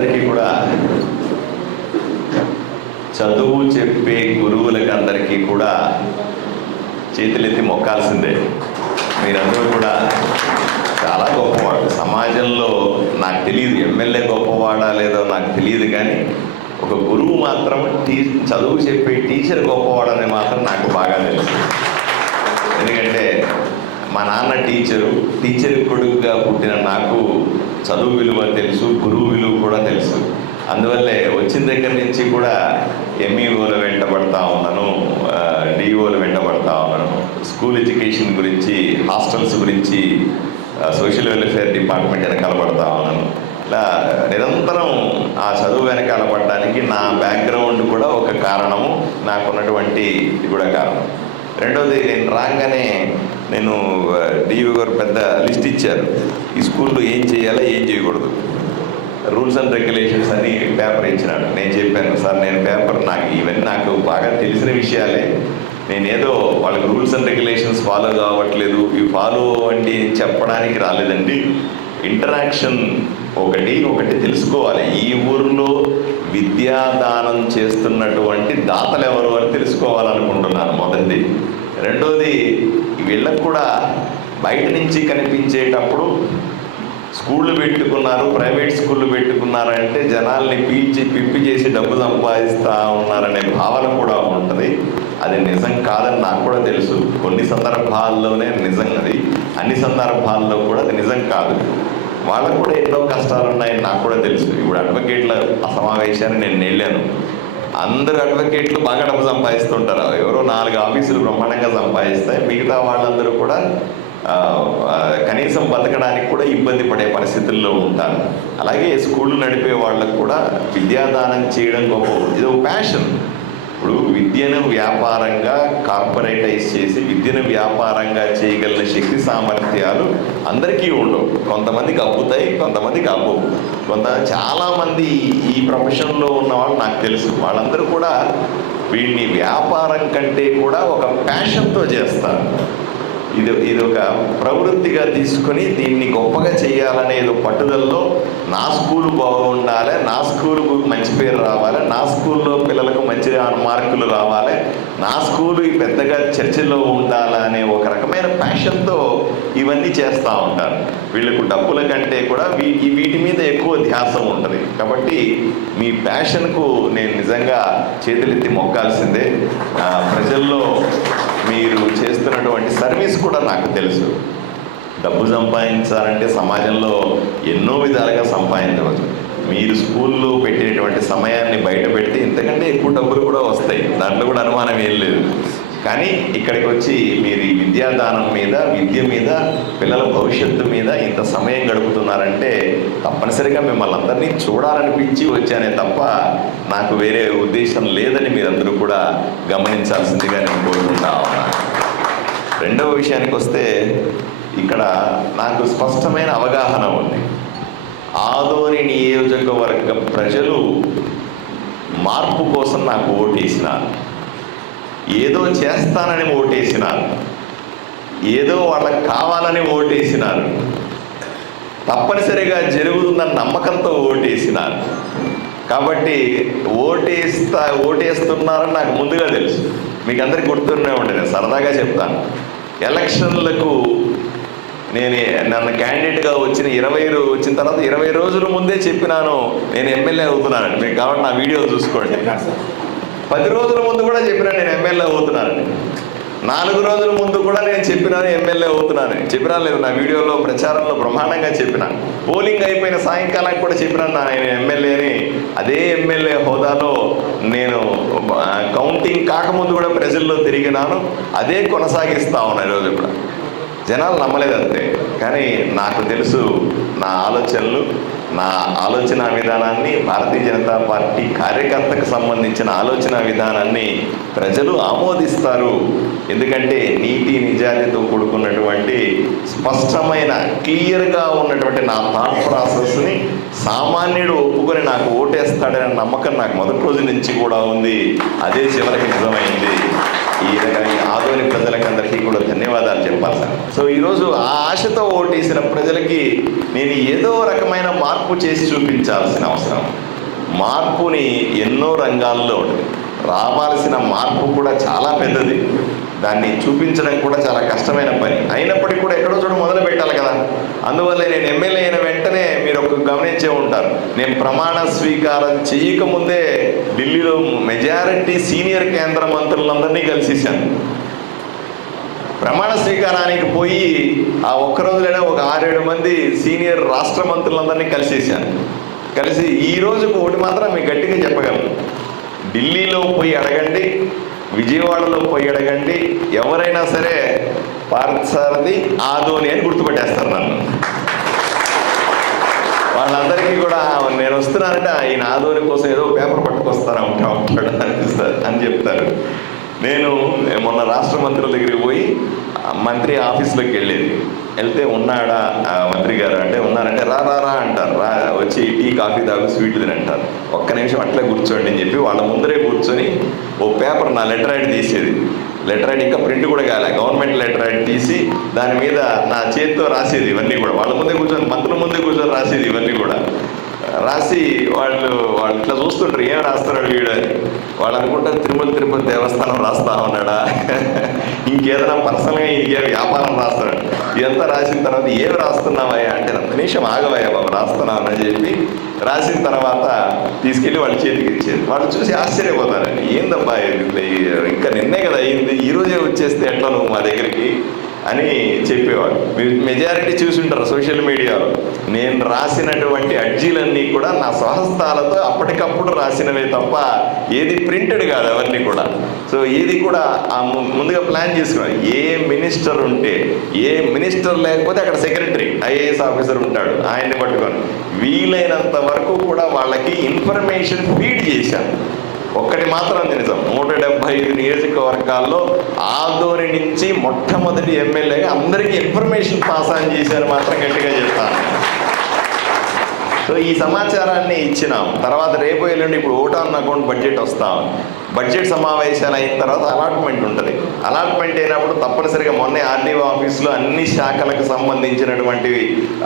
అందరికీ కూడా చదువు చెప్పే గురువులకి అందరికీ కూడా చేతులెత్తి మొక్కాల్సిందే. మీరందరూ కూడా చాలా గొప్పవాడు. సమాజంలో నాకు తెలియదు ఎమ్మెల్యే గొప్పవాడా లేదో నాకు తెలియదు, కానీ ఒక గురువు మాత్రం చదువు చెప్పే టీచర్ గొప్పవాడని మాత్రం నాకు బాగా తెలుసు. ఎందుకంటే మా నాన్న టీచర్ కొడుకుగా పుట్టిన నాకు చదువు విలువ తెలుసు, గురువు విలువ కూడా తెలుసు. అందువల్లే వచ్చిన దగ్గర నుంచి కూడా ఎంఈఓలు వెంటబడతా ఉన్నాను, డిఓలు వెంటబడతా ఉన్నాను. స్కూల్ ఎడ్యుకేషన్ గురించి, హాస్టల్స్ గురించి, సోషల్ వెల్ఫేర్ డిపార్ట్మెంట్ వెనకాల పడతా ఉన్నాను. ఇలా నిరంతరం ఆ చదువు వెనకాల పడడానికి నా బ్యాక్గ్రౌండ్ కూడా ఒక కారణము, నాకున్నటువంటి ఇది కూడా కారణం. రెండోది, నేను రాగానే డిఓ గారు పెద్ద లిస్ట్ ఇచ్చారు, ఈ స్కూల్లో ఏం చేయాలో ఏం చేయకూడదు, రూల్స్ అండ్ రెగ్యులేషన్స్ అని పేపర్ ఇచ్చినాడు. నేను చెప్పాను, సార్ ఇవన్నీ నాకు బాగా తెలిసిన విషయాలే, నేనేదో వాళ్ళకి రూల్స్ అండ్ రెగ్యులేషన్స్ ఫాలో కావట్లేదు, ఇవి ఫాలో అవ్వండి చెప్పడానికి రాలేదండి. ఇంటరాక్షన్ ఒకటి తెలుసుకోవాలి. ఈ ఊరిలో విద్యాదానం చేస్తున్నటువంటి దాతలు ఎవరు అని తెలుసుకోవాలనుకుంటున్నాను, మొదటిది. రెండోది, వీళ్ళకు కూడా బయట నుంచి కనిపించేటప్పుడు స్కూళ్ళు పెట్టుకున్నారు, ప్రైవేట్ స్కూళ్ళు పెట్టుకున్నారంటే జనాల్ని పిప్పి చేసి డబ్బు సంపాదిస్తూ ఉన్నారనే భావన కూడా ఉంటుంది. అది నిజం కాదని నాకు కూడా తెలుసు. కొన్ని సందర్భాల్లోనే నిజం అది, అన్ని సందర్భాల్లో కూడా అది నిజం కాదు. వాళ్ళకు కూడా ఎన్నో కష్టాలు ఉన్నాయని నాకు కూడా తెలుసు. ఇప్పుడు అడ్వకేట్ల సమావేశాన్ని నేను వెళ్ళాను. అందరు అడ్వకేట్లు బాగా డబ్బు సంపాదిస్తుంటారు, ఎవరో 4 ఆఫీసులు బ్రహ్మాండంగా సంపాదిస్తాయి, మిగతా వాళ్ళందరూ కూడా కనీసం బతకడానికి కూడా ఇబ్బంది పడే పరిస్థితుల్లో ఉంటారు. అలాగే స్కూళ్ళు నడిపే వాళ్ళకు కూడా విద్యాదానం చేయడం గొప్ప, ఇది ఒక ప్యాషన్. ఇప్పుడు విద్యను వ్యాపారంగా కార్పొరేటైజ్ చేసి విద్యను వ్యాపారంగా చేయగలిగిన శక్తి సామర్థ్యాలు అందరికీ ఉండవు. కొంతమందికి అబ్బుతాయి, కొంతమందికి అబ్బవు. చాలామంది ఈ ప్రొఫెషన్లో ఉన్న వాళ్ళు నాకు తెలుసు, వాళ్ళందరూ కూడా వీడిని వ్యాపారం కంటే కూడా ఒక ప్యాషన్తో చేస్తారు. ఇది ఒక ప్రవృత్తిగా తీసుకొని దీన్ని గొప్పగా చేయాలనేది పట్టుదలలో నా స్కూలు బాగుండాలి, నా స్కూలుకు మంచి పేరు రావాలి, నా స్కూల్లో పిల్లలకు మంచి మార్కులు రావాలి, నా స్కూలు పెద్దగా చర్చలో ఉండాలనే ఒక రకమైన ప్యాషన్తో ఇవన్నీ చేస్తూ ఉంటారు. వీళ్ళకు డబ్బుల కంటే కూడా వీటి మీద ఎక్కువ ధ్యాసం ఉంటుంది. కాబట్టి మీ ప్యాషన్కు నేను నిజంగా చేతులెత్తి మొక్కాల్సిందే. ప్రజల్లో మీరు చేస్తున్నటువంటి సర్వీస్ కూడా నాకు తెలుసు. డబ్బు సంపాదించాలంటే సమాజంలో ఎన్నో విధాలుగా సంపాదించవచ్చు. మీరు స్కూల్లో పెట్టేటువంటి సమయాన్ని బయట పెడితే ఇంతకంటే ఎక్కువ డబ్బులు కూడా వస్తాయి, దాంట్లో కూడా అనుమానం ఏం లేదు. కానీ ఇక్కడికి వచ్చి మీరు ఈ విద్యాదానం మీద, విద్య మీద, పిల్లల భవిష్యత్తు మీద ఇంత సమయం గడుపుతున్నారంటే తప్పనిసరిగా మిమ్మల్ని అందరినీ చూడాలనిపించి వచ్చానే తప్ప నాకు వేరే ఉద్దేశం లేదని మీరందరూ కూడా గమనించాల్సిందిగా నేను కోరుకుంటా ఉన్నాను. రెండవ విషయానికి వస్తే, ఇక్కడ నాకు స్పష్టమైన అవగాహన ఉంది. ఆదోని నియోజకవర్గ ప్రజలు మార్పు కోసం నాకు ఓటేసినారు. ఏదో చేస్తానని ఓటేసినారు, ఏదో వాళ్ళకి కావాలని ఓటేసినారు, తప్పనిసరిగా జరుగుతుందన్న నమ్మకంతో ఓటేసినారు. కాబట్టి ఓటేస్తున్నారని నాకు ముందుగా తెలుసు. మీకు అందరికి గుర్తునే ఉండే, నేను సరదాగా చెప్తాను. ఎలక్షన్లకు నన్ను క్యాండిడేట్గా వచ్చిన తర్వాత 20 రోజుల ముందే చెప్పినాను నేను ఎమ్మెల్యే అవుతున్నానని. మీకు కాబట్టి నా వీడియో చూసుకోండి. 10 రోజుల ముందు కూడా చెప్పినా నేను ఎమ్మెల్యే అవుతున్నానని. 4 రోజుల ముందు కూడా నేను చెప్పినాను ఎమ్మెల్యే అవుతున్నానని. చెప్పినా లేదు, నా వీడియోలో ప్రచారంలో బ్రహ్మాండంగా చెప్పినాను. పోలింగ్ అయిపోయిన సాయంకాలం కూడా చెప్పినాను నేను ఎమ్మెల్యే అని. అదే ఎమ్మెల్యే హోదాలో నేను కౌంటింగ్ కాకముందు కూడా ప్రజల్లో తిరిగినాను. అదే కొనసాగిస్తా ఉన్నా ఈరోజు కూడా. జనాలు నమ్మలేదు అంతే, కానీ నాకు తెలుసు నా ఆలోచనలు, నా ఆలోచన విధానాన్ని, భారతీయ జనతా పార్టీ కార్యకర్తకు సంబంధించిన ఆలోచన విధానాన్ని ప్రజలు ఆమోదిస్తారు. ఎందుకంటే నీతి నిజాయితీతో కూడుకున్నటువంటి స్పష్టమైన క్లియర్గా ఉన్నటువంటి నా థాట్ ప్రాసెస్ని సామాన్యుడు ఒప్పుకొని నాకు ఓటేస్తాడనే నమ్మకం నాకు మొదటి రోజు నుంచి కూడా ఉంది. అదే చివరికి నిజమైంది. ఈ రకంగా ఆదోని ప్రజలకందరికీ కూడా ధన్యవాదాలు. ధన్యవాదాలు చెప్పాలి సార్. సో ఈరోజు ఆ ఆశతో ఓటేసిన ప్రజలకి నేను ఏదో రకమైన మార్పు చేసి చూపించాల్సిన అవసరం. మార్పుని ఎన్నో రంగాల్లో ఉంది. రావాల్సిన మార్పు కూడా చాలా పెద్దది. దాన్ని చూపించడం కూడా చాలా కష్టమైన పని. అయినప్పటికీ కూడా ఎక్కడో చోట మొదలు పెట్టాలి కదా. అందువల్ల నేను ఎమ్మెల్యే అయిన వెంటనే మీరు ఒక గమనించే ఉంటారు, నేను ప్రమాణ స్వీకారం చేయకముందే ఢిల్లీలో మెజారిటీ సీనియర్ కేంద్ర మంత్రులందరినీ కలిసేసాను. ప్రమాణ స్వీకారానికి పోయి ఆ ఒక్కరోజులోనే ఒక 6-7 మంది సీనియర్ రాష్ట్ర మంత్రులందరినీ కలిసేసాను. కలిసి ఈ రోజుకు ఒకటి మాత్రం మీకు గట్టిగా చెప్పగలను, ఢిల్లీలో పోయి అడగండి, విజయవాడలో పోయి అడగండి, ఎవరైనా సరే పార్థసారథి ఆదోని అని గుర్తుపెట్టేస్తారు నన్ను. వాళ్ళందరికీ కూడా నేను వస్తున్నానంటే ఈయన ఆదోని కోసం ఏదో పేపర్ పట్టుకొస్తారా ఉంటాడు అని చెప్తారు. నేను మొన్న రాష్ట్ర మంత్రుల దగ్గరికి పోయి మంత్రి ఆఫీస్లోకి వెళ్తే ఉన్నాడా మంత్రి గారు అంటే ఉన్నారంటే రా అంటారు. వచ్చి టీ కాఫీ తాగు స్వీట్ తిని అంటారు. ఒక్క నిమిషం అట్లా కూర్చోండి అని చెప్పి వాళ్ళ ముందరే కూర్చొని ఓ పేపర్ నా లెటర్ హెడ్ తీసేది. లెటర్ హెడ్ ఇంకా ప్రింట్ కూడా కాలే, గవర్నమెంట్ లెటర్ హెడ్ తీసి దాని మీద నా చేతితో రాసేది. ఇవన్నీ కూడా వాళ్ళ ముందే కూర్చొని, మంత్రుల ముందే కూర్చొని రాసేది. ఇవన్నీ కూడా రాసి వాళ్ళు ఇట్లా చూస్తుంటారు, ఏం రాస్తున్నాడు వీడు అని. వాళ్ళు అనుకుంటారు తిరుపతి దేవస్థానం రాస్తా ఉన్నాడా, ఇంకేదైనా పర్సనల్గా ఇంకే వ్యాపారం రాస్తాడు. ఇదంతా రాసిన తర్వాత ఏమి రాస్తున్నావయ్యా అంటే నిమిషం ఆగవయ్యా బాబు రాస్తున్నాను అని చెప్పి రాసిన తర్వాత తీసుకెళ్ళి వాళ్ళ చేతికి ఇచ్చేది. వాళ్ళు చూసి ఆశ్చర్యపోతారండి, ఏందబ్బా ఇంకా నిన్నే కదా అయింది, ఈరోజే వచ్చేస్తే ఎట్లా నువ్వు మా దగ్గరికి అని చెప్పేవాడు. మీరు మెజారిటీ చూసుంటారు సోషల్ మీడియాలో. నేను రాసినటువంటి అర్జీలన్నీ కూడా నా స్వహస్తాలతో అప్పటికప్పుడు రాసినవే తప్ప ఏది ప్రింటెడ్ కాదు అవన్నీ కూడా. సో ఏది కూడా ముందుగా ప్లాన్ చేసుకున్నాను. ఏ మినిస్టర్ ఉంటే, ఏ మినిస్టర్ లేకపోతే అక్కడ సెక్రటరీ ఐఏఎస్ ఆఫీసర్ ఉంటాడు, ఆయన్ని పట్టుకొని వీలైనంత వరకు కూడా వాళ్ళకి ఇన్ఫర్మేషన్ ఫీడ్ చేశాను. ఒక్కటి మాత్రం నిజం, 175 నియోజకవర్గాల్లో ఆదోని నుంచి మొట్టమొదటి ఎమ్మెల్యేగా అందరికీ ఇన్ఫర్మేషన్ పాస్ ఆన్ చేశారు మాత్రం గట్టిగా చెప్తాను. సో ఈ సమాచారాన్ని ఇచ్చినాం. తర్వాత రేపు ఎల్లుండి ఇప్పుడు ఓటాన్ అకౌంట్ బడ్జెట్ వస్తాం. బడ్జెట్ సమావేశాలు అయిన తర్వాత అలాట్మెంట్ ఉంటుంది. అలాట్మెంట్ అయినప్పుడు తప్పనిసరిగా మొన్నే ఆర్డీఓ ఆఫీస్లో అన్ని శాఖలకు సంబంధించినటువంటి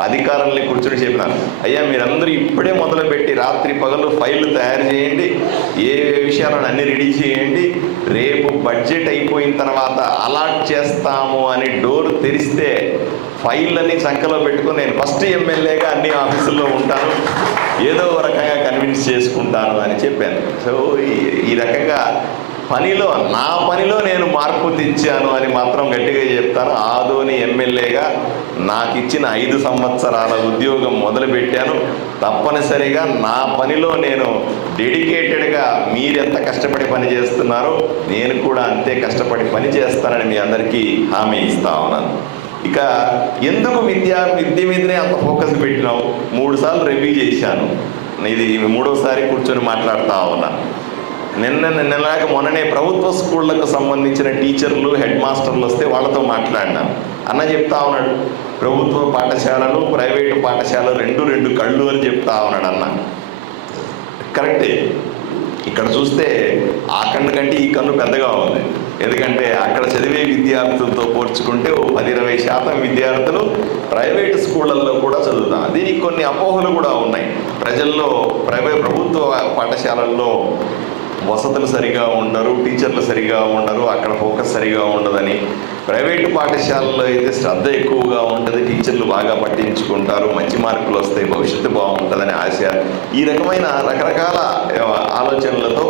అధికారుల్ని కూర్చొని చెప్పినాను, అయ్యా మీరందరూ ఇప్పుడే మొదలుపెట్టి రాత్రి పగలు ఫైళ్ళు తయారు చేయండి, ఏ విషయాలను అన్ని రెడీ చేయండి, రేపు బడ్జెట్ అయిపోయిన తర్వాత అలాట్ చేస్తాము అని డోర్ తెరిస్తే ఫైళ్ళని సంఖ్యలో పెట్టుకుని నేను ఫస్ట్ ఎమ్మెల్యేగా అన్ని ఆఫీసుల్లో ఉంటాను, ఏదో రకంగా కన్విన్స్ చేసుకుంటాను అని చెప్పాను. సో ఈ రకంగా నా పనిలో నేను మార్పు తెచ్చాను అని మాత్రం గట్టిగా చెప్తాను. ఆదోని ఎమ్మెల్యేగా నాకు ఇచ్చిన 5 సంవత్సరాల ఉద్యోగం మొదలుపెట్టాను. తప్పనిసరిగా నా పనిలో నేను డెడికేటెడ్గా మీరెంత కష్టపడి పని చేస్తున్నారో నేను కూడా అంతే కష్టపడి పని చేస్తానని మీ అందరికీ హామీ ఇస్తా ఉన్నాను. ఇక ఎందుకు విద్య మీదనే అంత ఫోకస్ పెట్టినావు? 3 సార్లు రివ్యూ చేశాను. ఇది 3వసారి కూర్చొని మాట్లాడుతూ ఉన్నా. నిన్నలాగా మొన్ననే ప్రభుత్వ స్కూళ్లకు సంబంధించిన టీచర్లు, హెడ్ మాస్టర్లు వస్తే వాళ్ళతో మాట్లాడినాను. అన్న చెప్తా ఉన్నాడు, ప్రభుత్వ పాఠశాలలు ప్రైవేటు పాఠశాలలు రెండు కళ్ళు అని చెప్తా ఉన్నాడు అన్న. కరెక్టే. ఇక్కడ చూస్తే ఆ కన్ను కంటే ఈ కన్ను పెద్దగా ఉంది. ఎందుకంటే అక్కడ చదివే విద్యార్థులతో పోల్చుకుంటే 10-20% విద్యార్థులు ప్రైవేటు స్కూళ్ళల్లో కూడా చదువుతాం. దీనికి కొన్ని అపోహలు కూడా ఉన్నాయి ప్రజల్లో. ప్రభుత్వ పాఠశాలల్లో వసతులు సరిగా ఉండరు, టీచర్లు సరిగా ఉండరు, అక్కడ ఫోకస్ సరిగా ఉండదని. ప్రైవేటు పాఠశాలలో అయితే శ్రద్ధ ఎక్కువగా ఉంటుంది, టీచర్లు బాగా పట్టించుకుంటారు, మంచి మార్కులు వస్తాయి, భవిష్యత్తు బాగుంటుందని ఆశ. ఈ రకమైన రకరకాల ఆలోచనలతో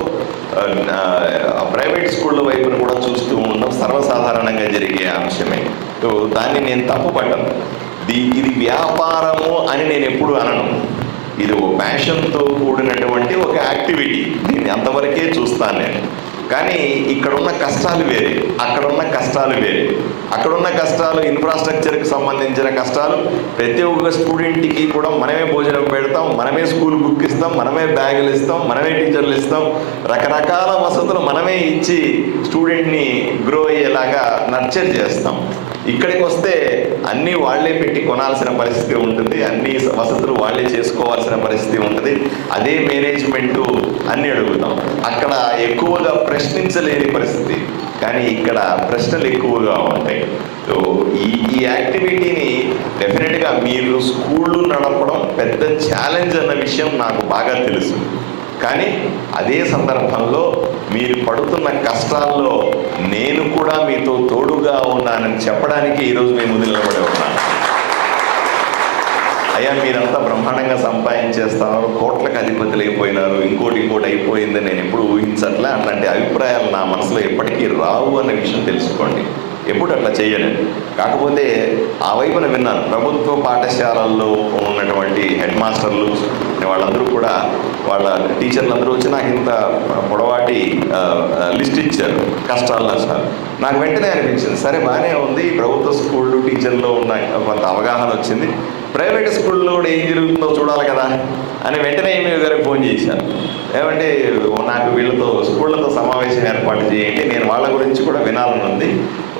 ప్రైవేట్ స్కూళ్ళ వైపును కూడా చూస్తూ ఉండడం సర్వసాధారణంగా జరిగే అంశమే. సో దాన్ని నేను తప్పుపడ్డాను. ఇది వ్యాపారము అని నేను ఎప్పుడు అనను. ఇది ఒక ప్యాషన్తో కూడినటువంటి ఒక యాక్టివిటీ. దీన్ని అంతవరకే చూస్తాను నేను. కానీ ఇక్కడున్న కష్టాలు వేరే, అక్కడున్న కష్టాలు వేరే. అక్కడున్న కష్టాలు ఇన్ఫ్రాస్ట్రక్చర్కి సంబంధించిన కష్టాలు. ప్రతి ఒక్క స్టూడెంట్కి కూడా మనమే భోజనం పెడతాం, మనమే స్కూల్ బుక్ ఇస్తాం, మనమే బ్యాగులు ఇస్తాం, మనమే టీచర్లు ఇస్తాం, రకరకాల వసతులు మనమే ఇచ్చి స్టూడెంట్ని గ్రో అయ్యేలాగా నర్చర్ చేస్తాం. ఇక్కడికి వస్తే అన్నీ వాళ్లే పెట్టి కొనాల్సిన పరిస్థితి ఉంటుంది, అన్ని వసతులు వాళ్లే చేసుకోవాల్సిన పరిస్థితి ఉంటుంది. అదే మేనేజ్మెంటు అన్నీ అడుగుతాం. అక్కడ ఎక్కువగా ప్రశ్నించలేని పరిస్థితి, కానీ ఇక్కడ ప్రశ్నలు ఎక్కువగా ఉంటాయి. సో ఈ యాక్టివిటీని డెఫినెట్గా మీరు స్కూళ్ళు నడపడం పెద్ద ఛాలెంజ్ అన్న విషయం నాకు బాగా తెలుసు. కానీ అదే సందర్భంలో మీరు పడుతున్న కష్టాల్లో నేను కూడా మీతో తోడుగా ఉన్నానని చెప్పడానికి ఈరోజు మీ ముందు నిలబడి ఉన్నాను. అయ్యా మీరంతా బ్రహ్మాండంగా సంపాదించేస్తున్నారు, కోట్లకు అధిపతులు అయిపోయినారు, ఇంకోటి అయిపోయిందని నేను ఎప్పుడు ఊహించట్లే. అట్లాంటి అభిప్రాయాలు నా మనసులో ఎప్పటికీ రావు అన్న విషయం తెలుసుకోండి. ఎప్పుడు అట్లా చేయలేదు. కాకపోతే ఆ వైపున విన్నాను, ప్రభుత్వ పాఠశాలల్లో ఉన్నటువంటి హెడ్ మాస్టర్లు వాళ్ళందరూ కూడా వాళ్ళ టీచర్లందరూ వచ్చి నాకు ఇంత పొడవాటి లిస్ట్ ఇచ్చారు కష్టాలు నష్టాలు. నాకు వెంటనే అనిపించింది, సరే బాగానే ఉంది, ప్రభుత్వ స్కూళ్ళు టీచర్లో ఉన్న కొంత అవగాహన వచ్చింది, ప్రైవేట్ స్కూల్లో కూడా ఏం జరుగుతుందో చూడాలి కదా అని వెంటనే ఈమెయిల్ గారికి ఫోన్ చేశాను. ఏమంటే నాకు వీళ్ళతో స్కూళ్ళతో సమావేశం ఏర్పాటు చేయండి, నేను వాళ్ళ గురించి కూడా వినాలని ఉంది,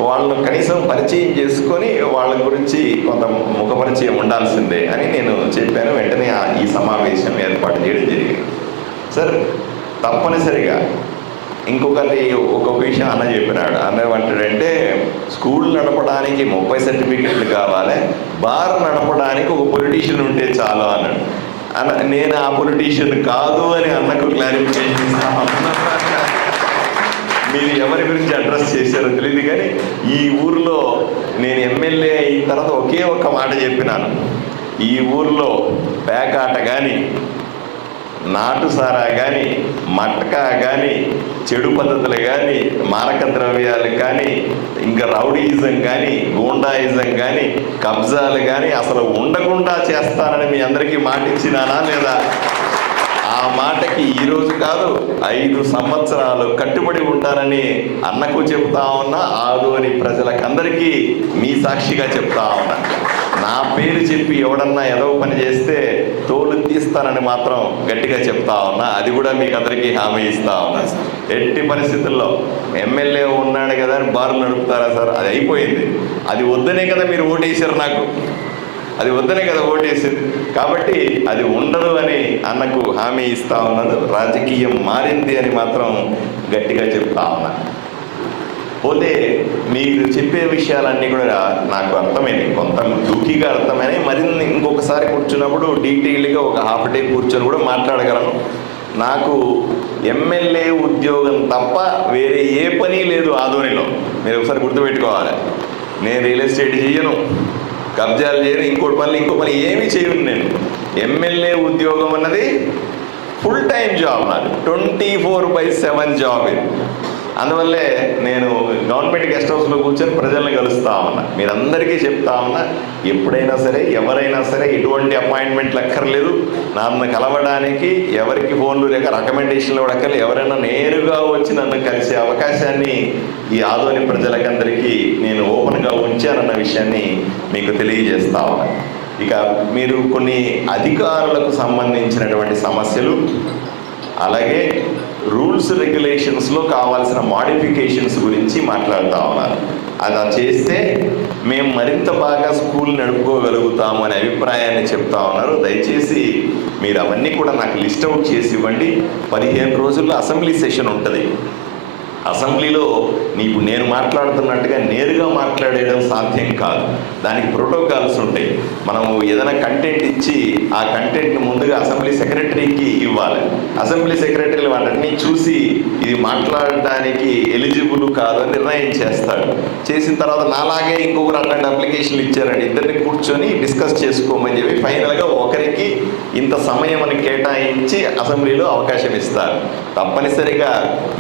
వాళ్ళను కనీసం పరిచయం చేసుకొని వాళ్ళ గురించి కొంత ముఖ పరిచయం ఉండాల్సిందే అని నేను చెప్పాను. వెంటనే ఈ సమావేశం ఏర్పాటు చేయడం జరిగింది. సార్ తప్పనిసరిగా ఒక్కొక్క విషయం అన్న చెప్పినాడు. అన్న ఏమంటాడంటే స్కూల్ నడపడానికి 30 సర్టిఫికెట్లు కావాలి, బార్ నడపడానికి ఒక పొలిటీషియన్ ఉంటే చాలు అన్నాడు. నేను ఆ పొలిటీషియన్ కాదు అని అన్నకు క్లారిఫికేషన్ ఇస్తాను. మీరు ఎవరి గురించి అడ్రస్ చేశారో తెలియదు, కానీ ఈ ఊర్లో నేను ఎమ్మెల్యే అయిన తర్వాత ఒకే ఒక్క మాట చెప్పినాను, ఈ ఊర్లో పేకాట కానీ, నాటు సారా కానీ, మట్కా కానీ, చెడు పద్ధతులు కానీ, మారక ద్రవ్యాలు కానీ, ఇంకా రౌడీయిజం కానీ, గూండాయిజం కానీ, కబ్జాలు కానీ అసలు ఉండకుండా చేస్తానని మీ అందరికీ మాట ఇచ్చినానా లేదా? ఆ మాటకి ఈరోజు కాదు 5 సంవత్సరాలు కట్టుబడి ఉంటానని అన్నకు చెప్తా ఉన్నా, ఆదోని ప్రజలకందరికీ మీ సాక్షిగా చెప్తా ఉన్నా. నా పేరు చెప్పి ఎవడన్నా ఏదో పని చేస్తే తోలు తీస్తానని మాత్రం గట్టిగా చెప్తా ఉన్నా. అది కూడా మీకు అందరికీ హామీ ఇస్తా ఉన్నా. ఎట్టి పరిస్థితుల్లో ఎమ్మెల్యే ఉన్నాడు కదా అని బార్లు నడుపుతారా సార్? అది అయిపోయింది. అది వద్దనే కదా మీరు ఓటేశారు నాకు, అది వద్దనే కదా ఓటేసింది. కాబట్టి అది ఉండదు అని అన్నకు హామీ ఇస్తా ఉన్నది. రాజకీయం మారింది అని మాత్రం గట్టిగా చెప్తా ఉన్నా. పోతే మీరు చెప్పే విషయాలన్నీ కూడా నాకు అర్థమైనవి, కొంత దూకిగా అర్థమైనవి. మరిన్ని ఇంకొకసారి కూర్చున్నప్పుడు డీటెయిల్గా ఒక హాఫ్ డే కూర్చొని కూడా మాట్లాడగలను. నాకు ఎమ్మెల్యే ఉద్యోగం తప్ప వేరే ఏ పని లేదు ఆదోనిలో. మీరు ఒకసారి గుర్తుపెట్టుకోవాలి. నేను రియల్ ఎస్టేట్ చేయను, కబ్జాలు చేయను, ఇంకో పని ఏమీ చేయను. నేను ఎమ్మెల్యే ఉద్యోగం అన్నది ఫుల్ టైం జాబ్, నాకు 24/7 జాబ్ ఇది. అందువల్లే నేను గవర్నమెంట్ గెస్ట్ హౌస్లో కూర్చొని ప్రజల్ని కలుస్తా ఉన్నా. మీరందరికీ చెప్తా ఉన్నా, ఎప్పుడైనా సరే ఎవరైనా సరే ఎటువంటి అపాయింట్మెంట్లు అక్కర్లేదు. నన్ను కలవడానికి ఎవరికి ఫోన్లు లేక రికమెండేషన్లు కూడా అక్కర్లేదు. ఎవరైనా నేరుగా వచ్చి నన్ను కలిసే అవకాశాన్ని ఈ ఆదోని ప్రజలకందరికీ నేను ఓపెన్గా ఉంచానన్న విషయాన్ని మీకు తెలియజేస్తా ఉన్నా. ఇక మీరు కొన్ని అధికారులకు సంబంధించినటువంటి సమస్యలు, అలాగే రూల్స్ రెగ్యులేషన్స్లో కావాల్సిన మాడిఫికేషన్స్ గురించి మాట్లాడుతూ ఉన్నారు. అలా చేస్తే మేము మరింత బాగా స్కూల్ నడుపుకోగలుగుతాము అనే అభిప్రాయాన్ని చెప్తా ఉన్నారు. దయచేసి మీరు అవన్నీ కూడా నాకు లిస్ట్ అవుట్ చేసి ఇవ్వండి. 15 రోజుల్లో అసెంబ్లీ సెషన్ ఉంటుంది. అసెంబ్లీలో నేను మాట్లాడుతున్నట్టుగా నేరుగా మాట్లాడేయడం సాధ్యం కాదు. దానికి ప్రోటోకాల్స్ ఉంటాయి. మనము ఏదైనా కంటెంట్ ఇచ్చి ఆ కంటెంట్ని ముందుగా అసెంబ్లీ సెక్రటరీకి ఇవ్వాలి. అసెంబ్లీ సెక్రటరీలు వాటిని చూసి ఇది మాట్లాడడానికి ఎలిజిబుల్ కాదు అని నిర్ణయం చేస్తాడు. చేసిన తర్వాత నాలాగే ఇంకొకరు అట్లాంటి అప్లికేషన్లు ఇచ్చారండి, ఇద్దరిని కూర్చొని డిస్కస్ చేసుకోమని చెప్పి ఫైనల్గా ఒకరికి ఇంత సమయం అని కేటాయించి అసెంబ్లీలో అవకాశం ఇస్తారు. తప్పనిసరిగా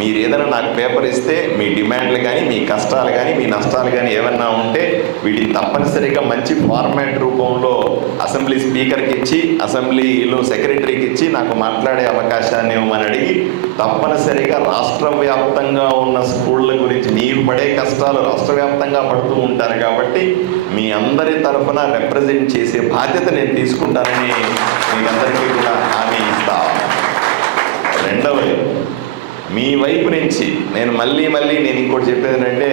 మీరు ఏదైనా నాకు పేపర్ ఇస్తే మీ డిమాండ్లు కానీ, మీ కష్టాలు కానీ, మీ నష్టాలు కానీ ఏమన్నా ఉంటే వీటిని తప్పనిసరిగా మంచి ఫార్మాట్ రూపంలో అసెంబ్లీ స్పీకర్కి ఇచ్చి, అసెంబ్లీలో సెక్రటరీకి ఇచ్చి నాకు మాట్లాడే అవకాశాన్ని ఇవ్వమని అడిగి, తప్పనిసరిగా రాష్ట్ర వ్యాప్తంగా ఉన్న స్కూళ్ళ గురించి మీరు పడే కష్టాలు రాష్ట్ర వ్యాప్తంగా పడుతూ ఉంటారు కాబట్టి మీ అందరి తరఫున రిప్రజెంట్ చేసే బాధ్యత నేను తీసుకుంటానని మీకు అందరికీ కూడా హామీ ఇస్తా. రెండవది, మీ వైపు నుంచి నేను మళ్ళీ నేను ఇంకోటి చెప్పేది ఏంటంటే,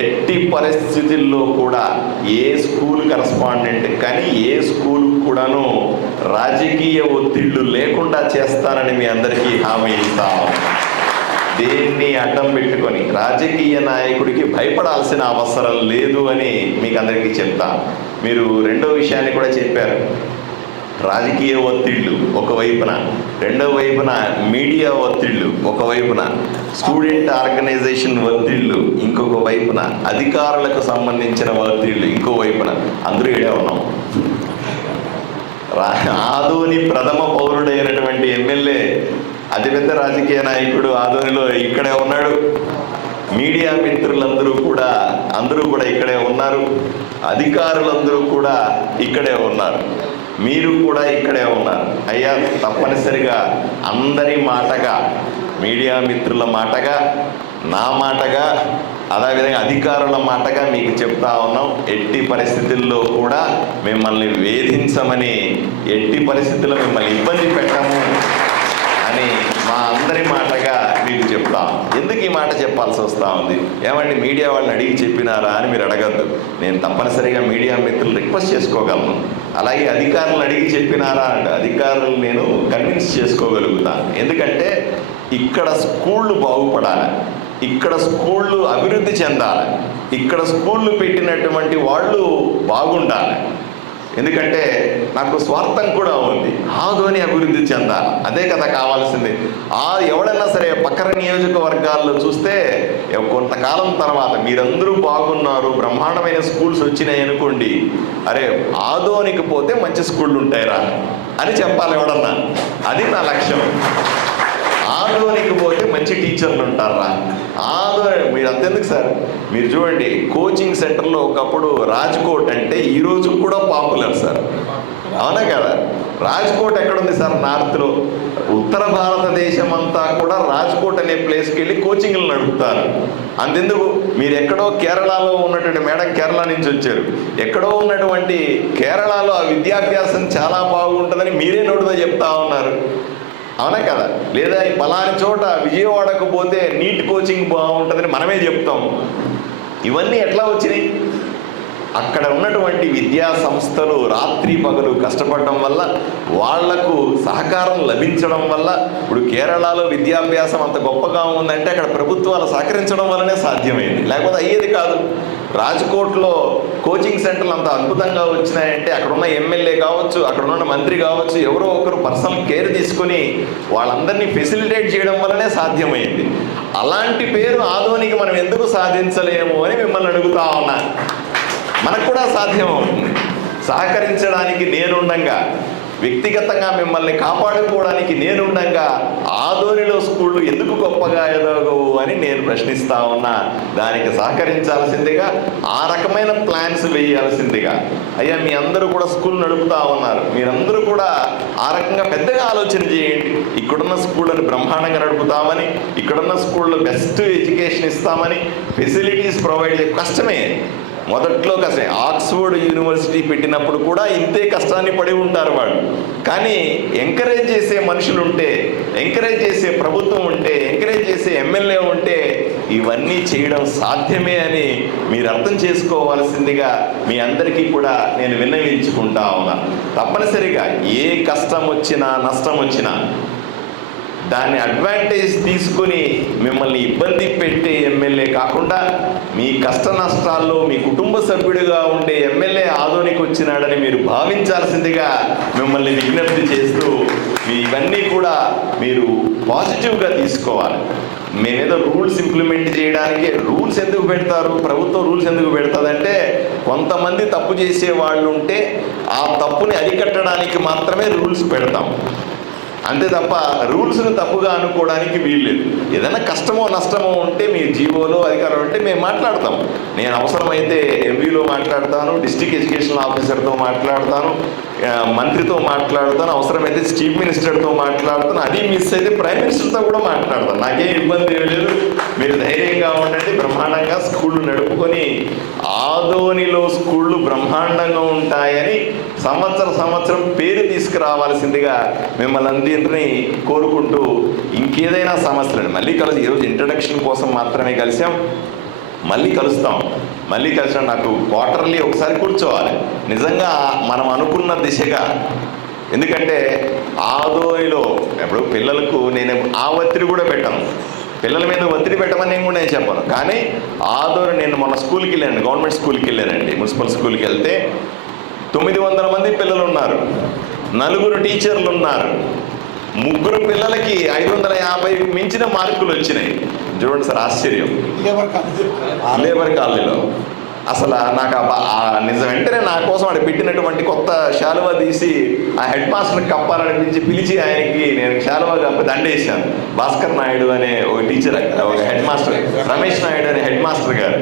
ఎట్టి పరిస్థితుల్లో కూడా ఏ స్కూల్ కరస్పాండెంట్ కానీ ఏ స్కూల్ కూడాను రాజకీయ ఒత్తిళ్లు లేకుండా చేస్తానని మీ అందరికీ హామీ ఇస్తాను. దేన్ని అడ్డం పెట్టుకొని రాజకీయ నాయకుడికి భయపడాల్సిన అవసరం లేదు అని మీకు అందరికీ చెప్తా. మీరు రెండో విషయాన్ని కూడా చెప్పారు, రాజకీయ ఒత్తిళ్లు ఒకవైపున, రెండో వైపున మీడియా ఒత్తిళ్లు ఒకవైపున, స్టూడెంట్ ఆర్గనైజేషన్ ఒత్తిళ్లు ఇంకొక వైపున, అధికారులకు సంబంధించిన ఒత్తిళ్లు ఇంకో వైపున. అందరూ ఇడే ఉన్నాం. ఆదోని ప్రథమ పౌరుడైనటువంటి ఎమ్మెల్యే, అతిపెద్ద రాజకీయ నాయకుడు ఆదోనిలో ఇక్కడే ఉన్నాడు. మీడియా మిత్రులందరూ కూడా అందరూ కూడా ఇక్కడే ఉన్నారు. అధికారులందరూ కూడా ఇక్కడే ఉన్నారు. మీరు కూడా ఇక్కడే ఉన్నారు. అయ్యా, తప్పనిసరిగా అందరి మాటగా, మీడియా మిత్రుల మాటగా, నా మాటగా, అదేవిధంగా అధికారుల మాటగా మీకు చెప్తా ఉన్నాం, ఎట్టి పరిస్థితుల్లో కూడా మిమ్మల్ని వేధించమని, ఎట్టి పరిస్థితుల్లో మిమ్మల్ని ఇబ్బంది పెట్టము అని మా అందరి మాటగా మీకు చెప్తాం. ఎందుకు ఈ మాట చెప్పాల్సి వస్తూ ఉంది? ఏమండి, మీడియా వాళ్ళని అడిగి చెప్పినారా అని మీరు అడగద్దు. నేను తప్పనిసరిగా మీడియా మిత్రులు రిక్వెస్ట్ చేసుకోగలను. అలాగే అధికారులను అడిగి చెప్పినారా అంటే అధికారులు నేను కన్విన్స్ చేసుకోగలుగుతాను. ఎందుకంటే ఇక్కడ స్కూళ్ళు బాగుపడాలి, ఇక్కడ స్కూళ్ళు అభివృద్ధి చెందాలి, ఇక్కడ స్కూళ్ళు పెట్టినటువంటి వాళ్ళు బాగుండాలి. ఎందుకంటే నాకు స్వార్థం కూడా ఉంది, ఆదోని అభివృద్ధి చెందాలి, అదే కదా కావాల్సింది. ఎవడన్నా సరే పక్కన నియోజకవర్గాల్లో చూస్తే కొంతకాలం తర్వాత మీరందరూ బాగున్నారు, బ్రహ్మాండమైన స్కూల్స్ వచ్చినాయి అనుకోండి, అరే ఆదోనికి పోతే మంచి స్కూళ్ళు ఉంటాయిరా అని చెప్పాలి ఎవడన్నా. అది నా లక్ష్యం. ఆదోనికి పోతే మంచి టీచర్లు ఉంటారా? మీరు అంతెందుకు సార్, మీరు చూడండి, కోచింగ్ సెంటర్లో ఒకప్పుడు రాజ్కోట్ అంటే ఈ రోజు కూడా పాపులర్ సార్, అవునా కదా? రాజ్కోట్ ఎక్కడుంది సార్? నార్త్లో. ఉత్తర భారతదేశం అంతా కూడా రాజ్కోట్ అనే ప్లేస్కి వెళ్ళి కోచింగ్లు నడుపుతారు. అంతెందుకు, మీరు ఎక్కడో కేరళలో ఉన్నటువంటి మేడం కేరళ నుంచి వచ్చారు, ఎక్కడో ఉన్నటువంటి కేరళలో ఆ విద్యాభ్యాసం చాలా బాగుంటుందని మీరే నోటితో చెప్తా ఉన్నారు, అవునా కదా? లేదా ఈ పలాని చోట విజయవాడకు పోతే నీట్ కోచింగ్ బాగుంటుందని మనమే చెప్తాం. ఇవన్నీ ఎట్లా వచ్చినాయి? అక్కడ ఉన్నటువంటి విద్యా సంస్థలు రాత్రి పగలు కష్టపడడం వల్ల, వాళ్లకు సహకారం లభించడం వల్ల, ఇప్పుడు కేరళలో విద్యాభ్యాసం అంత గొప్పగా ఉందంటే అక్కడ ప్రభుత్వాలు సహకరించడం వల్లనే సాధ్యమైంది, లేకపోతే అయ్యేది కాదు. రాజ్కోట్లో కోచింగ్ సెంటర్లు అంత అద్భుతంగా వచ్చినాయంటే అక్కడ ఉన్న ఎమ్మెల్యే కావచ్చు, అక్కడ ఉన్న మంత్రి కావచ్చు, ఎవరో ఒకరు పర్సనల్ కేర్ తీసుకుని వాళ్ళందరినీ ఫెసిలిటేట్ చేయడం వల్లనే సాధ్యమైంది. అలాంటి పేరు ఆదోనికి మనం ఎందుకు సాధించలేము అని మిమ్మల్ని అడుగుతా ఉన్నా. మనకు కూడా సాధ్యం అవుతుంది. సహకరించడానికి నేనుండంగా, వ్యక్తిగతంగా మిమ్మల్ని కాపాడుకోవడానికి నేనుండంగా ఆదోనిలో స్కూళ్ళు ఎందుకు గొప్పగా ఎదగవు అని నేను ప్రశ్నిస్తా ఉన్నా. దానికి సహకరించాల్సిందిగా, ఆ రకమైన ప్లాన్స్ వేయాల్సిందిగా. అయ్యా, మీ అందరూ కూడా స్కూల్ నడుపుతా ఉన్నారు, మీరందరూ కూడా ఆ రకంగా పెద్దగా ఆలోచన చేయండి. ఇక్కడున్న స్కూళ్ళని బ్రహ్మాండంగా నడుపుతామని, ఇక్కడున్న స్కూల్లో బెస్ట్ ఎడ్యుకేషన్ ఇస్తామని, ఫెసిలిటీస్ ప్రొవైడ్ చేయ కష్టమే. మొదట్లో కష్టం. ఆక్స్ఫర్డ్ యూనివర్సిటీ పెట్టినప్పుడు కూడా ఇంతే కష్టాన్ని పడి ఉంటారు వాళ్ళు. కానీ ఎంకరేజ్ చేసే మనుషులు ఉంటే, ఎంకరేజ్ చేసే ప్రభుత్వం ఉంటే, ఎంకరేజ్ చేసే ఎమ్మెల్యే ఉంటే ఇవన్నీ చేయడం సాధ్యమే అని మీరు అర్థం చేసుకోవాల్సిందిగా మీ అందరికీ కూడా నేను విన్నవించుకుంటా ఉన్నా. తప్పనిసరిగా ఏ కష్టం వచ్చినా, నష్టం వచ్చినా దాన్ని అడ్వాంటేజ్ తీసుకుని మిమ్మల్ని ఇబ్బంది పెట్టే ఎమ్మెల్యే కాకుండా, మీ కష్ట నష్టాల్లో మీ కుటుంబ సభ్యుడిగా ఉండే ఎమ్మెల్యే ఆదోనికి వచ్చినాడని మీరు భావించాల్సిందిగా మిమ్మల్ని విజ్ఞప్తి చేస్తూ, ఇవన్నీ కూడా మీరు పాజిటివ్గా తీసుకోవాలి. మేమేదో రూల్స్ ఇంప్లిమెంట్ చేయడానికి రూల్స్ ఎందుకు పెడతారు? ప్రభుత్వం రూల్స్ ఎందుకు పెడతాదంటే, కొంతమంది తప్పు చేసే వాళ్ళు ఉంటే ఆ తప్పుని అరికట్టడానికి మాత్రమే రూల్స్ పెడతాం, అంతే తప్ప రూల్స్ను తప్పుగా అనుకోవడానికి వీల్లేదు. ఏదైనా కష్టమో నష్టమో ఉంటే మీ జీవోలో అధికారం ఉంటే మేము మాట్లాడతాం. నేను అవసరమైతే ఎంవీలో మాట్లాడతాను, డిస్ట్రిక్ట్ ఎడ్యుకేషన్ ఆఫీసర్తో మాట్లాడతాను, మంత్రితో మాట్లాడతాను, అవసరమైతే చీఫ్ మినిస్టర్తో మాట్లాడతాను, అది మిస్ అయితే ప్రైమ్ మినిస్టర్తో కూడా మాట్లాడతాను. నాకేం ఇబ్బంది ఏం లేదు. మీరు ధైర్యంగా ఉండండి. బ్రహ్మాండంగా స్కూళ్ళు నడుపుకొని ఆదోనిలో స్కూళ్ళు బ్రహ్మాండంగా ఉంటాయని సంవత్సరం పేరు తీసుకురావాల్సిందిగా మిమ్మల్ని అందరినీ కోరుకుంటూ, ఇంకేదైనా సమస్యలు మళ్ళీ ఈరోజు ఇంట్రడక్షన్ కోసం మాత్రమే కలిసాం, మళ్ళీ కలుస్తాం. మళ్ళీ కలిసిన నాకు క్వార్టర్లీ ఒకసారి కూర్చోవాలి నిజంగా మనం అనుకున్న దిశగా. ఎందుకంటే ఆదోనిలో ఇప్పుడు పిల్లలకు నేను ఆ ఒత్తిడి కూడా పెట్టాను. పిల్లల మీద ఒత్తిడి పెట్టమని నేను కూడా నేను చెప్పను. కానీ ఆదోని నేను మొన్న స్కూల్కి వెళ్ళాను, గవర్నమెంట్ స్కూల్కి వెళ్ళానండి, మున్సిపల్ స్కూల్కి వెళ్తే 900 మంది పిల్లలు ఉన్నారు, 4 టీచర్లు ఉన్నారు, 3 పిల్లలకి 550 మించిన మార్కులు వచ్చినాయి. చూడండి సార్, ఆశ్చర్యం. లేబర్ కాలనీలో అసలు నాకు నిజం వెంటనే నా కోసం వాడు పెట్టినటువంటి కొత్త శాలువా తీసి ఆ హెడ్ మాస్టర్ని కప్పాలనిపించి పిలిచి ఆయనకి నేను శాలువా కప్పి దండేశాను. భాస్కర్ నాయుడు అనే ఒక టీచర్, ఒక హెడ్ మాస్టర్, రమేష్ నాయుడు అనే హెడ్ మాస్టర్ గారు.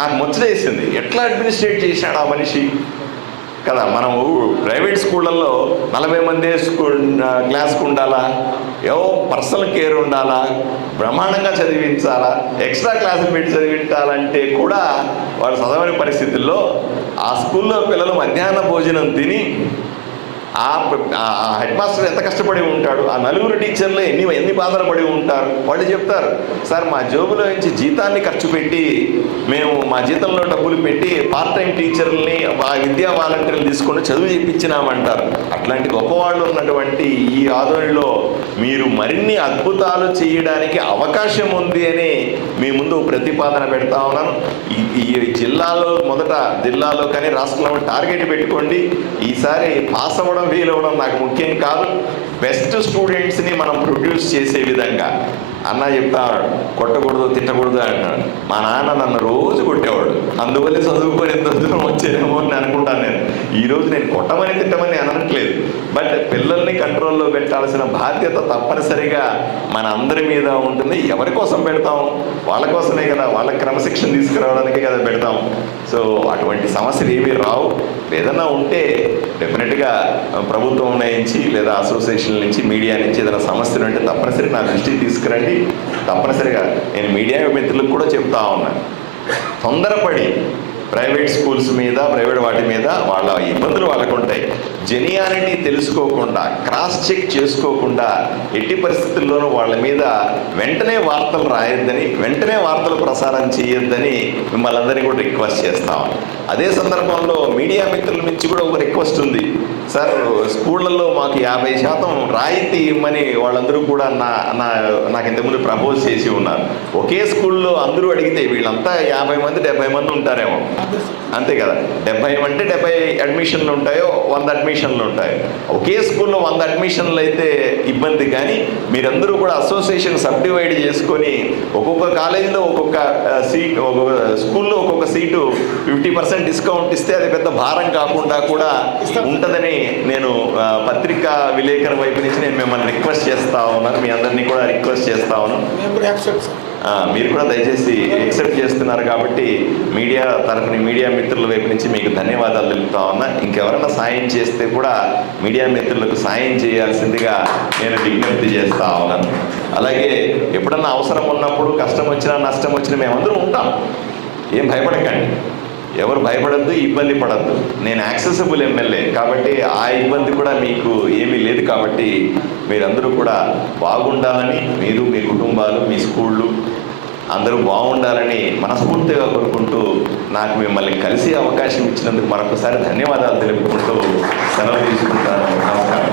నాకు ముచ్చటేసింది, ఎట్లా అడ్మినిస్ట్రేట్ చేశాడు ఆ మనిషి కదా. మనం ప్రైవేట్ స్కూళ్ళల్లో 40 మంది క్లాస్కు ఉండాలా, ఏవో పర్సనల్ కేర్ ఉండాలా, బ్రహ్మాండంగా చదివించాలా, ఎక్స్ట్రా క్లాసులు పెట్టి చదివించాలంటే కూడా వాడు చదవని పరిస్థితుల్లో ఆ స్కూల్లో పిల్లలు మధ్యాహ్న భోజనం తిని ఆ హెడ్ మాస్టర్ ఎంత కష్టపడి ఉంటాడు, ఆ 4 టీచర్లు ఎన్ని బాధలు పడి ఉంటారు. వాళ్ళు చెప్తారు, సార్ మా జోబులో నుంచి జీతాన్ని ఖర్చు పెట్టి మేము మా జీతంలో డబ్బులు పెట్టి పార్ట్ టైం టీచర్లని విద్యా వాలంటీర్లు తీసుకొని చదువు చెప్పించినామంటారు. అట్లాంటి గొప్పవాళ్ళు ఉన్నటువంటి ఈ ఆదోనిలో మీరు మరిన్ని అద్భుతాలు చేయడానికి అవకాశం ఉంది అని మీ ముందు ప్రతిపాదన పెడతా ఉన్నాను. ఈ జిల్లాలో జిల్లాలో కానీ రాష్ట్రంలో టార్గెట్ పెట్టుకోండి. ఈసారి పాస్ అవ్వడం వీలవడం నాకు ముఖ్యం కాదు, బెస్ట్ స్టూడెంట్స్ని మనం ప్రొడ్యూస్ చేసే విధంగా. అన్న చెప్తాడు, కొట్టకూడదు తిట్టకూడదు అంటాడు. మా నాన్న నన్ను రోజు కొట్టేవాడు, అందువల్ల చదువుకొని ఎంత దూరం వచ్చేదేమో అని అనుకుంటాను నేను. ఈరోజు నేను కొట్టమని తిట్టమని అనట్లేదు, బట్ పిల్లల్ని కంట్రోల్లో పెట్టాల్సిన బాధ్యత తప్పనిసరిగా మన అందరి మీద ఉంటుంది. ఎవరి కోసం పెడతాం? వాళ్ళ కోసమే కదా, వాళ్ళ క్రమశిక్షణ తీసుకురావడానికే కదా పెడతాం. సో అటువంటి సమస్యలు ఏమీ రావు. ఏదన్నా ఉంటే డెఫినెట్గా ప్రభుత్వం నుంచి లేదా అసోసియేషన్ నుంచి మీడియా నుంచి ఏదైనా సమస్యలు ఉంటే తప్పనిసరి నా దృష్టికి తీసుకురండి. తప్పనిసరిగా నేను మీడియా మిత్రులకు కూడా చెప్తా ఉన్నాను, తొందరపడి ప్రైవేట్ స్కూల్స్ మీద ప్రైవేట్ వాటి మీద వాళ్ళ ఇబ్బందులు వాళ్ళకు ఉంటాయి. జెన్యూనిటీ తెలుసుకోకుండా, క్రాస్ చెక్ చేసుకోకుండా ఎట్టి పరిస్థితుల్లోనూ వాళ్ళ మీద వెంటనే వార్తలు రాయొద్దని, వెంటనే వార్తలు ప్రసారం చేయొద్దని మిమ్మల్ని అందరినీ కూడా రిక్వెస్ట్ చేస్తాం. అదే సందర్భంలో మీడియా మిత్రుల నుంచి కూడా ఒక రిక్వెస్ట్ ఉంది, సార్ స్కూళ్ళల్లో మాకు 50% రాయితీ ఇవ్వమని వాళ్ళందరూ కూడా నాకు ఇంతకుముందు ప్రపోజ్ చేసి ఉన్నారు. ఒకే స్కూల్లో అందరూ అడిగితే వీళ్ళంతా 50 మంది 70 మంది ఉంటారేమో, అంతే కదా. 70 అంటే 70 అడ్మిషన్లు ఉంటాయో 100 అడ్మిషన్లు ఉంటాయి. ఒకే స్కూల్లో 100 అడ్మిషన్లు అయితే ఇబ్బంది, కానీ మీరందరూ కూడా అసోసియేషన్ సబ్డివైడ్ చేసుకొని ఒక్కొక్క కాలేజీలో ఒక్కొక్క సీట్, ఒక్కొక్క స్కూల్లో ఒక్కొక్క సీటు 50% డిస్కౌంట్ ఇస్తే అది పెద్ద భారం కాకుండా కూడా ఉంటుందని నేను పత్రికా విలేకరు వైపు నుంచి నేను మిమ్మల్ని రిక్వెస్ట్ చేస్తా ఉన్నాను, మీ అందరినీ కూడా రిక్వెస్ట్ చేస్తా ఉన్నాను. మీరు కూడా దయచేసి యాక్సెప్ట్ చేస్తున్నారు కాబట్టి మీడియా తరఫున మీడియా మిత్రుల వైపు నుంచి మీకు ధన్యవాదాలు తెలుపుతా ఉన్నా. ఇంకెవరైనా సాయం చేస్తే కూడా మీడియా మిత్రులకు సాయం చేయాల్సిందిగా నేను విజ్ఞప్తి చేస్తా ఉన్నాను. అలాగే ఎప్పుడన్నా అవసరం ఉన్నప్పుడు కష్టం వచ్చినా నష్టం వచ్చినా మేమందరం ఉంటాం, ఏం భయపడకండి, ఎవరు భయపడద్దు, ఇబ్బంది పడద్దు. నేను యాక్సెసిబుల్ ఎమ్మెల్యే కాబట్టి ఆ ఇబ్బంది కూడా మీకు ఏమీ లేదు. కాబట్టి మీరందరూ కూడా బాగుండాలని, మీరు మీ కుటుంబాలు మీ స్కూళ్ళు అందరూ బాగుండాలని మనస్ఫూర్తిగా కోరుకుంటూ నాకు మిమ్మల్ని కలిసే అవకాశం ఇచ్చినందుకు మరొకసారి ధన్యవాదాలు తెలుపుకుంటూ సెలవు తీసుకుంటాను. నమస్కారం.